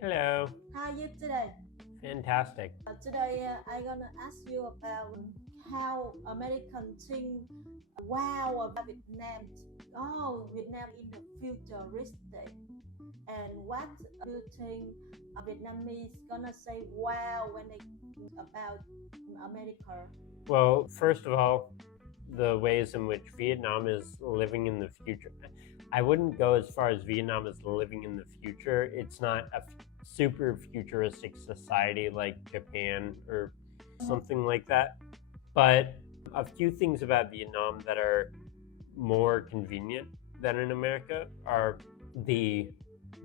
Hello. How are you today? Fantastic. Today I'm gonna ask you about how Americans think wow about Vietnam. Oh, Vietnam in the futuristic. And what do you think Vietnamese gonna say wow when they think about America? Well, first of all, the ways in which Vietnam is living in the future. I wouldn't go as far as Vietnam is living in the future. It's not a super futuristic society like Japan or something like that. But a few things about Vietnam that are more convenient than in America are the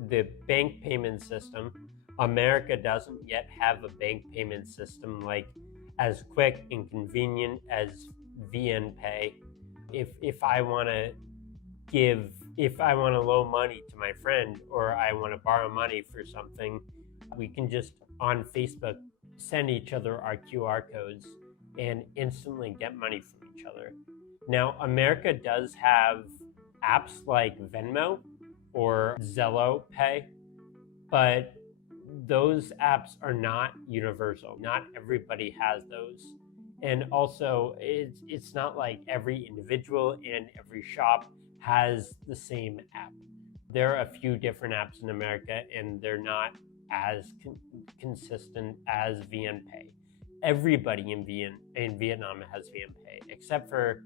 the bank payment system. America doesn't yet have a bank payment system like as quick and convenient as VN Pay. If I want to give if I want to loan money to my friend or I want to borrow money for something, we can just on Facebook send each other our QR codes and instantly get money from each other. Now, America does have apps like Venmo or Zello Pay, but those apps are not universal. Not everybody has those. And also, it's not like every individual and every shop has the same app. There are a few different apps in America, and they're not as consistent as VNPay. Everybody in Vietnam has VNPay, except for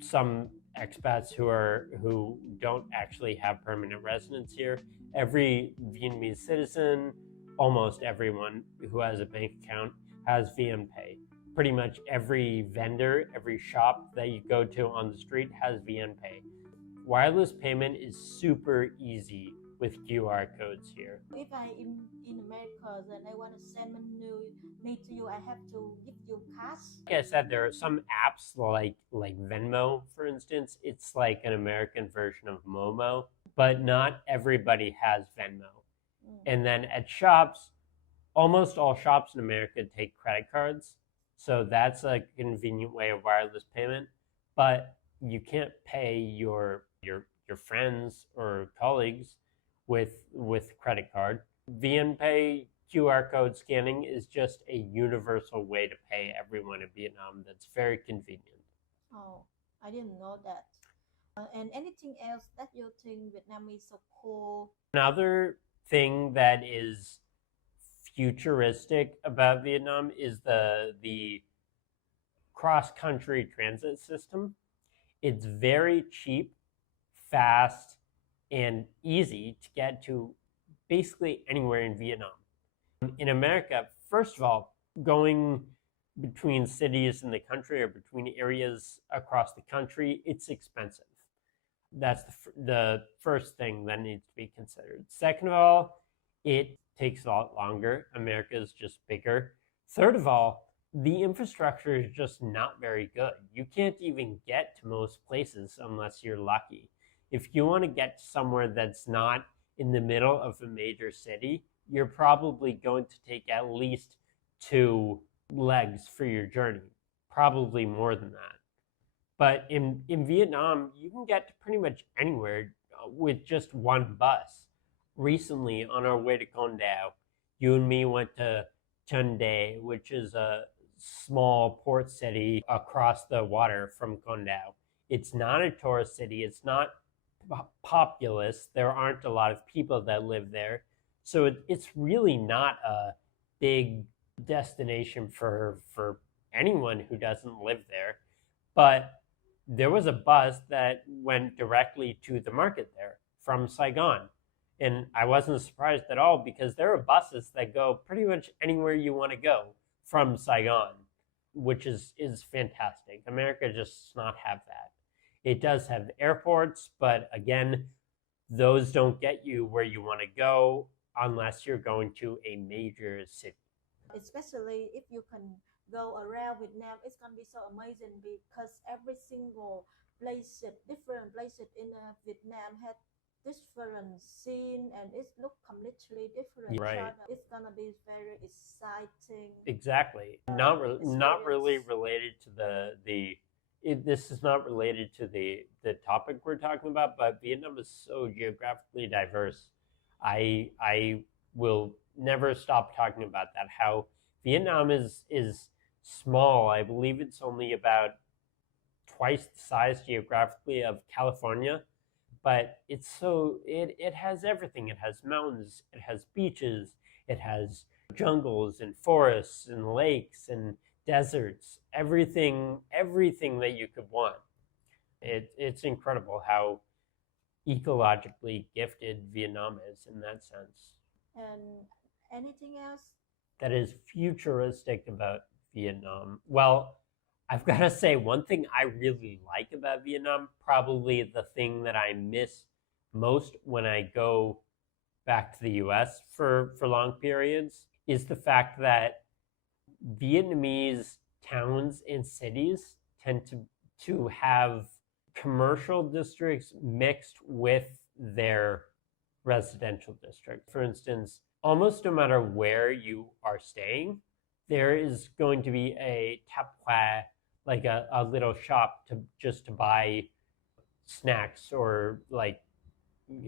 some expats who don't actually have permanent residence here. Every Vietnamese citizen, almost everyone who has a bank account has VNPay. Pretty much every vendor, every shop that you go to on the street has VNPay. Wireless payment is super easy with QR codes here. If I in America and I want to send money to you, I have to give you cash. Like I said, there are some apps like Venmo, for instance. It's like an American version of Momo, but not everybody has Venmo. And then at shops, almost all shops in America take credit cards. So that's a convenient way of wireless payment. But you can't pay your friends or colleagues with credit card. VNPay QR code scanning is just a universal way to pay everyone in Vietnam that's very convenient. Oh, I didn't know that. And anything else that you think Vietnam is so cool? Another thing that is futuristic about Vietnam is the cross country transit system. It's very cheap, fast, and easy to get to basically anywhere in Vietnam. In America, first of all, going between cities in the country or between areas across the country, it's expensive. That's the first thing that needs to be considered. Second of all, it takes a lot longer. America is just bigger. Third of all, the infrastructure is just not very good. You can't even get to most places unless you're lucky. If you want to get somewhere that's not in the middle of a major city, you're probably going to take at least 2 legs for your journey, probably more than that. But in Vietnam, you can get to pretty much anywhere with just one bus. Recently, on our way to Con Dao, you and me went to Chun Dae, which is a small port city across the water from Con Dao. It's not a tourist city. It's not populous. There aren't a lot of people that live there. So it's really not a big destination for anyone who doesn't live there. But there was a bus that went directly to the market there from Saigon. And I wasn't surprised at all because there are buses that go pretty much anywhere you want to go from Saigon, which is fantastic. America just does not have that. It does have airports, but again, those don't get you where you want to go unless you're going to a major city. Especially if you can go around Vietnam, it's gonna be so amazing because every single different places in Vietnam had different scene and it look completely different. Right. It's gonna be very exciting. Exactly. Not really related to this is not related to the topic we're talking about, but Vietnam is so geographically diverse. I will never stop talking about that. How Vietnam is small. I believe it's only about twice the size geographically of California, but it has everything. It has mountains, it has beaches, it has jungles and forests and lakes and deserts, everything that you could want. It's incredible how ecologically gifted Vietnam is in that sense. And anything else? That is futuristic about Vietnam. Well, I've got to say, one thing I really like about Vietnam, probably the thing that I miss most when I go back to the US for long periods, is the fact that Vietnamese towns and cities tend to have commercial districts mixed with their residential district. For instance, almost no matter where you are staying, there is going to be a tap khoa, like a little shop to buy snacks or like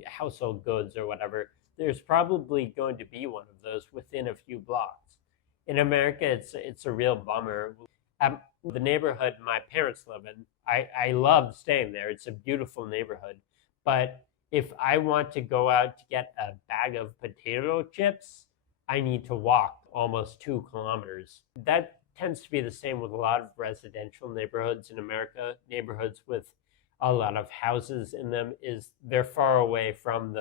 household goods or whatever. There's probably going to be one of those within a few blocks. In America, it's a real bummer. The neighborhood my parents live in, I love staying there. It's a beautiful neighborhood. But if I want to go out to get a bag of potato chips, I need to walk almost 2 kilometers. That tends to be the same with a lot of residential neighborhoods in America. Neighborhoods with a lot of houses in them, is they're far away from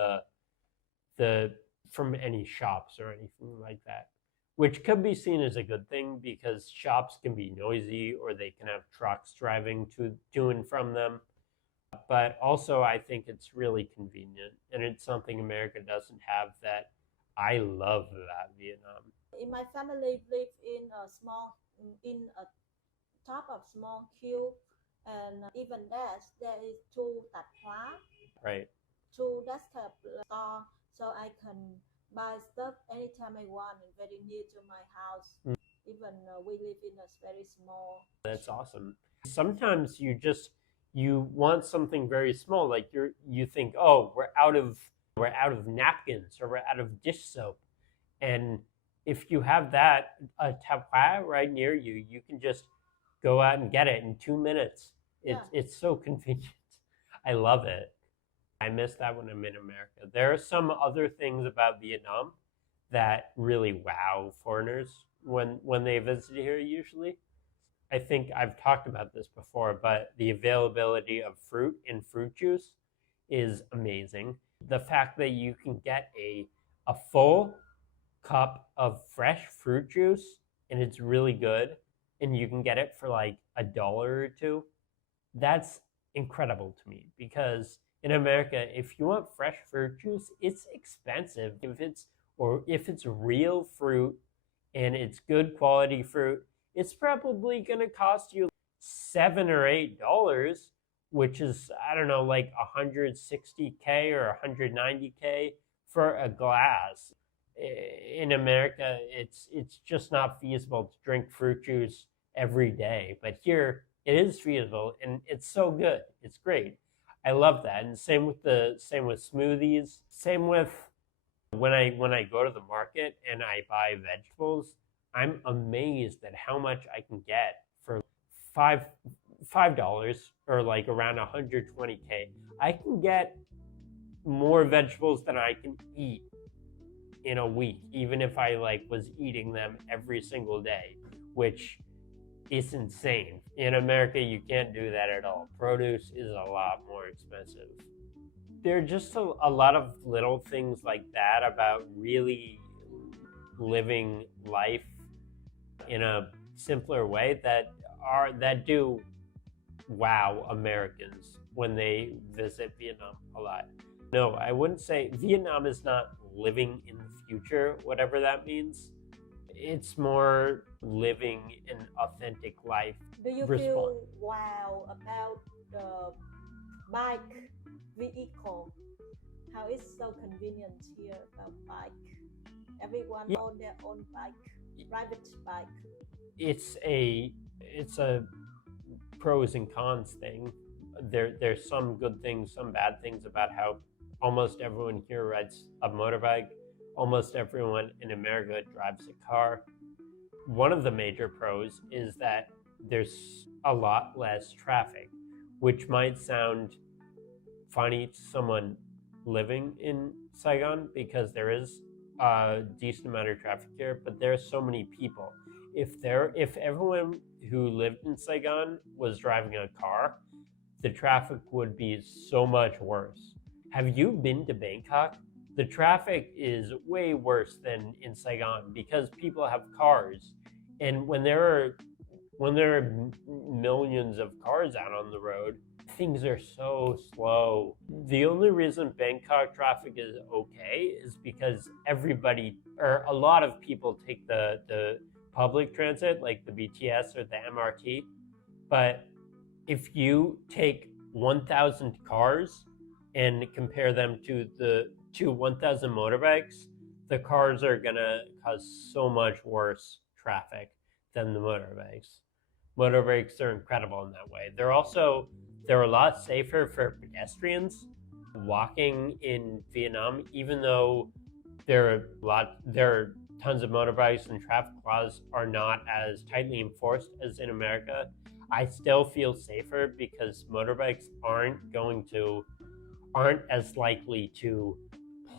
from any shops or anything like that, which could be seen as a good thing because shops can be noisy or they can have trucks driving to and from them. But also, I think it's really convenient, and it's something America doesn't have that I love about Vietnam. In my family live in a top of small hill, and even there is two tạp hóa, Right. two desktop store, so I can buy stuff anytime I want and very near to my house. Even we live in a very small. That's awesome. Sometimes you want something very small, like you think, oh, we're out of napkins or we're out of dish soap, and if you have that a tap khoa right near you, you can just go out and get it in 2 minutes. It's so convenient. I love it. I miss that when I'm in America. There are some other things about Vietnam that really wow foreigners when they visit here usually. I think I've talked about this before, but the availability of fruit and fruit juice is amazing. The fact that you can get a full cup of fresh fruit juice and it's really good, and you can get it for like $1 or $2, that's incredible to me, because in America, if you want fresh fruit juice, it's expensive. If it's real fruit and it's good quality fruit, it's probably going to cost you $7 or $8, which is, I don't know, like $160K or $190K for a glass. In America, it's just not feasible to drink fruit juice every day, but here it is feasible, and it's so good. It's great. I love that. And same with smoothies. Same with when I go to the market and I buy vegetables, I'm amazed at how much I can get for $5 or like around $120K. I can get more vegetables than I can eat in a week, even if I like was eating them every single day, which is insane. In America, you can't do that at all. Produce is a lot more expensive. There are just a lot of little things like that about really living life in a simpler way that do wow Americans when they visit Vietnam a lot. No, I wouldn't say Vietnam is not living in the future, whatever that means. It's more living an authentic life. Do you feel wow about the bike vehicle? How it's so convenient here about bike. Everyone own their own bike, private bike. It's a pros and cons thing. There's some good things, some bad things about how almost everyone here rides a motorbike almost everyone in America drives a car. One of the major pros is that there's a lot less traffic, which might sound funny to someone living in Saigon because there is a decent amount of traffic here, but there are so many people. If everyone who lived in Saigon was driving a car, the traffic would be so much worse. Have you been to Bangkok? The traffic is way worse than in Saigon because people have cars, and when there are millions of cars out on the road, things are so slow. The only reason Bangkok traffic is okay is because everybody or a lot of people take the public transit like the BTS or the MRT. But if you take 1,000 cars and compare them to 1,000 motorbikes, the cars are gonna cause so much worse traffic than the motorbikes. Motorbikes are incredible in that way. They're a lot safer for pedestrians. Walking in Vietnam, even though there are tons of motorbikes and traffic laws are not as tightly enforced as in America, I still feel safer because motorbikes aren't as likely to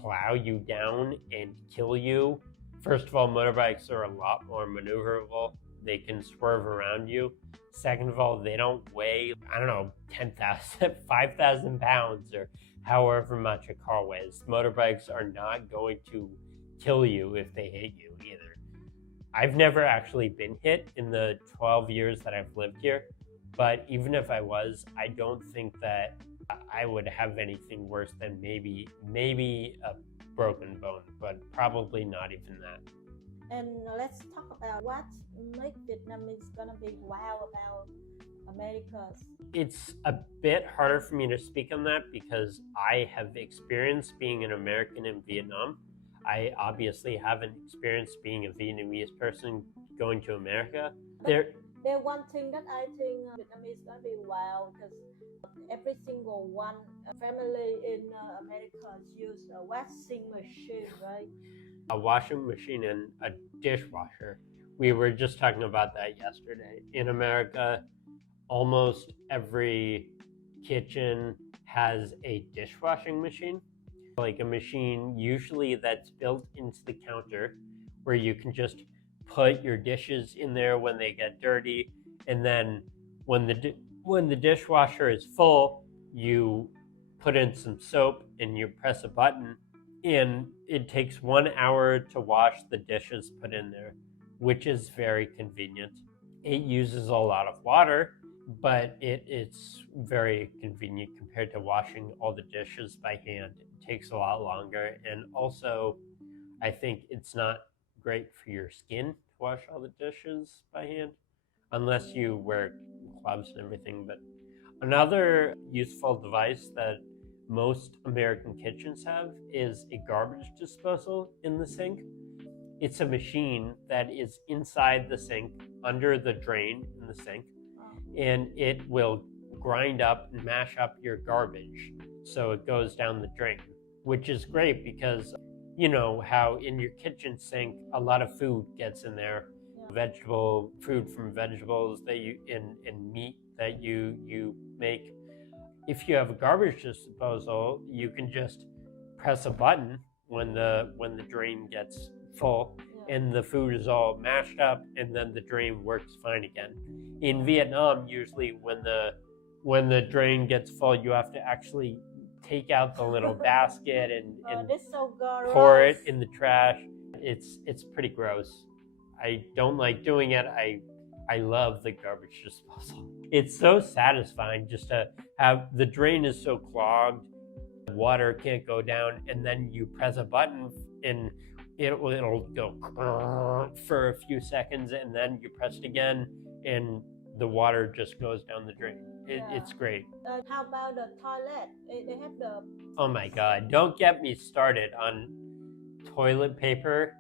plow you down and kill you. First of all, motorbikes are a lot more maneuverable. They can swerve around you. Second of all, they don't weigh, 10,000, 5,000 pounds or however much a car weighs. Motorbikes are not going to kill you if they hit you either. I've never actually been hit in the 12 years that I've lived here, but even if I was, I don't think that I would have anything worse than maybe a broken bone, but probably not even that. And let's talk about what makes Vietnamese gonna be wow about Americas. It's a bit harder for me to speak on that because I have experienced being an American in Vietnam. I obviously haven't experienced being a Vietnamese person going to America. There's one thing that I think Vietnamese gonna be wow because every single one family in America use a washing machine, right? A washing machine and a dishwasher. We were just talking about that yesterday. In America, almost every kitchen has a dishwashing machine, like a machine usually that's built into the counter where you can just put your dishes in there when they get dirty, and then when the dishwasher is full, you put in some soap and you press a button, and it takes 1 hour to wash the dishes put in there, which is very convenient. It uses a lot of water, but it's very convenient compared to washing all the dishes by hand. It takes a lot longer, and also I think it's not great for your skin to wash all the dishes by hand, unless you wear gloves and everything. But another useful device that most American kitchens have is a garbage disposal in the sink. It's a machine that is inside the sink, under the drain in the sink, and it will grind up and mash up your garbage so it goes down the drain, which is great because you know how in your kitchen sink a lot of food gets in there, food from vegetables that you and meat that you make. If you have a garbage disposal, you can just press a button when the drain gets full, and the food is all mashed up, and then the drain works fine again. In Vietnam, usually when the drain gets full, you have to actually take out the little basket and so pour it in the trash. It's pretty gross. I don't like doing it. I love the garbage disposal. It's so satisfying just to have the drain is so clogged, water can't go down, and then you press a button and it'll go for a few seconds, and then you press it again and the water just goes down the drain. It's great. How about the toilet? They have the... Oh my God, don't get me started on toilet paper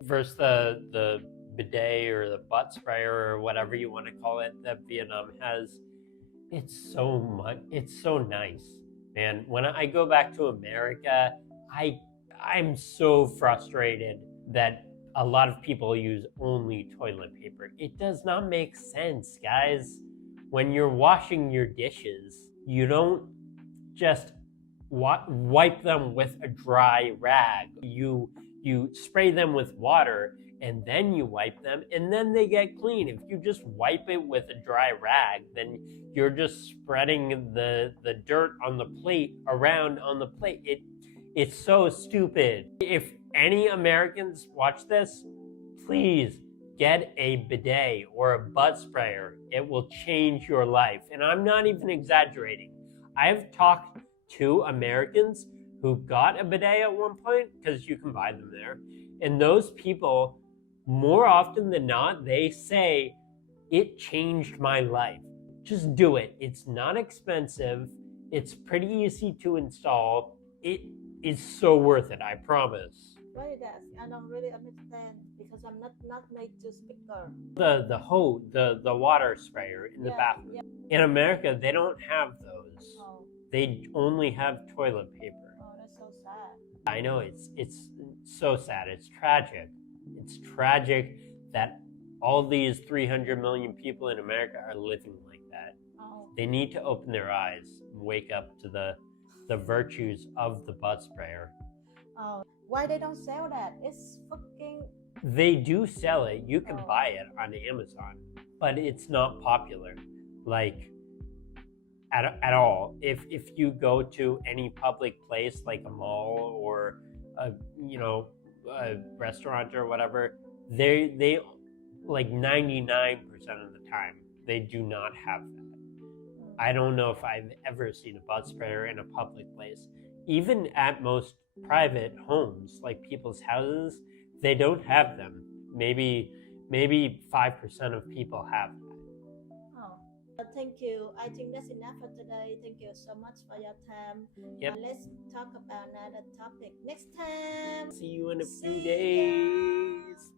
versus the bidet or the butt sprayer or whatever you want to call it that Vietnam has. It's so nice, man. When I go back to America, I'm so frustrated that a lot of people use only toilet paper. It does not make sense, guys. When you're washing your dishes, you don't just wipe them with a dry rag. You spray them with water and then you wipe them and then they get clean. If you just wipe it with a dry rag, then you're just spreading the dirt on the plate around on the plate. It's so stupid. If any Americans watch this, please get a bidet or a butt sprayer. It will change your life. And I'm not even exaggerating. I've talked to Americans who got a bidet at one point, because you can buy them there. And those people, more often than not, they say, it changed my life. Just do it. It's not expensive. It's pretty easy to install. It is so worth it, I promise. What is that? I don't really understand because I'm not native speaker. The water sprayer in the bathroom. Yeah. In America, they don't have those. Oh. They only have toilet paper. Oh, that's so sad. I know, it's so sad. It's tragic. It's tragic that all these 300 million people in America are living like that. Oh. They need to open their eyes and wake up to the virtues of the butt sprayer. Oh, why they don't sell that? It's fucking... They do sell it. You can buy it on Amazon, but it's not popular, like at all. If you go to any public place like a mall or a restaurant or whatever, they like 99% of the time they do not have that. I don't know if I've ever seen a butt sprayer in a public place. Even at most private homes, like people's houses, they don't have them. Maybe 5% of people have that. Oh, thank you. I think that's enough for today. Thank you so much for your time. Yep. Let's talk about another topic next time. See you in a few days.